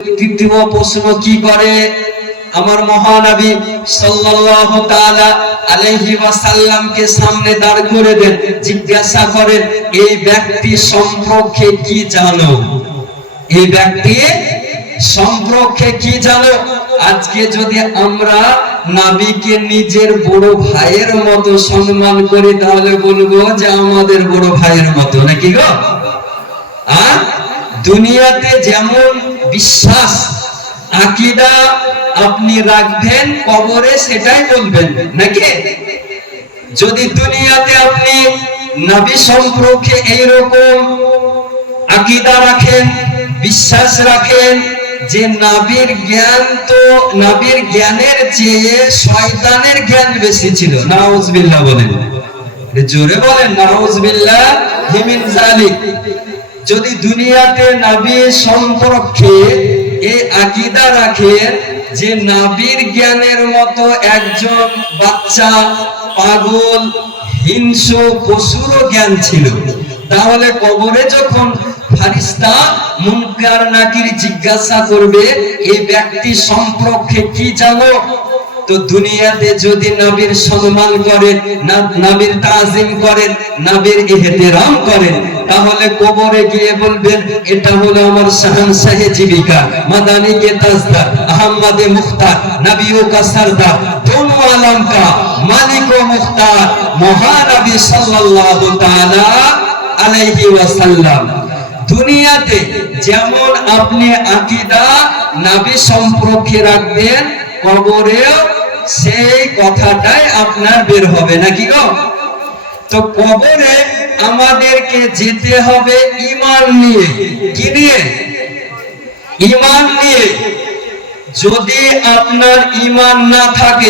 তৃতীয় প্রশ্ন কি করে আমার মহানবী সাল্লাল্লাহু তাআলা আলাইহি ওয়াসাল্লামকে সামনে দাঁড় করে দেন, জিজ্ঞাসা করেন এই ব্যক্তি সম্পর্কে কি জানো, এই ব্যক্তি সম্পর্কে কি জানো। আজকে যদি আমরা নবীকে নিজের বড় ভাইয়ের মতো সম্মান করি তাহলে বলবো যে আমাদের বড় ভাইয়ের মতো, নাকি গো? আর দুনিয়াতে যেমন বিশ্বাস আকীদা আপনি রাখবেন, কবরে সেটাই বলবেন, নাকি? যদি দুনিয়াতে আপনি নবী সম্পর্কে এইরকম আকীদা রাখেন, বিশ্বাস রাখেন যে নবীর জ্ঞান তো নবীর জ্ঞানের চেয়ে শয়তানের জ্ঞান বেশি ছিল, নাউজুবিল্লাহ বলেন, জোরে বলেন নাউজুবিল্লাহ মিন যালিক। যদি দুনিয়াতে নবী সম্পর্কে এই আকীদা রাখেন যে নবীর জ্ঞানের মতো একজন বাচ্চা পাগল হিংস্র পশুরও জ্ঞান ছিল, তাহলে কবরে যখন ফেরেশতা মুনকার নাকির জিজ্ঞাসা করবে এই ব্যক্তি সম্পর্কে কি জানো, তো দুনিয়াতে যদি নবীর সম্মান করেন, নবীর তাজিম করেন, নবীর ইহতিরাম করেন, তাহলে কবরে গিয়ে বলবেন এটা হলো আমার শাহনশাহে জীবিকা, মাদানী কে তাজদার, আহমদে মুখতার, নবিयों का सरदार, दोनों आलम का मालिक व मुख्तार, মহানবী সাল্লাল্লাহু তাআলা আলাইহি ওয়াসাল্লাম। দুনিয়াতে যেমন আপনি আকীদা নবী সম্পর্কে রাখবেন, কবরেও সেই কথাটাই আপনার বের হবে, নাকি গো? তো কবরে আমাদেরকে যেতে হবে ঈমান নিয়ে, কি নিয়ে? ঈমান নিয়ে। যদি আপনার ঈমান না থাকে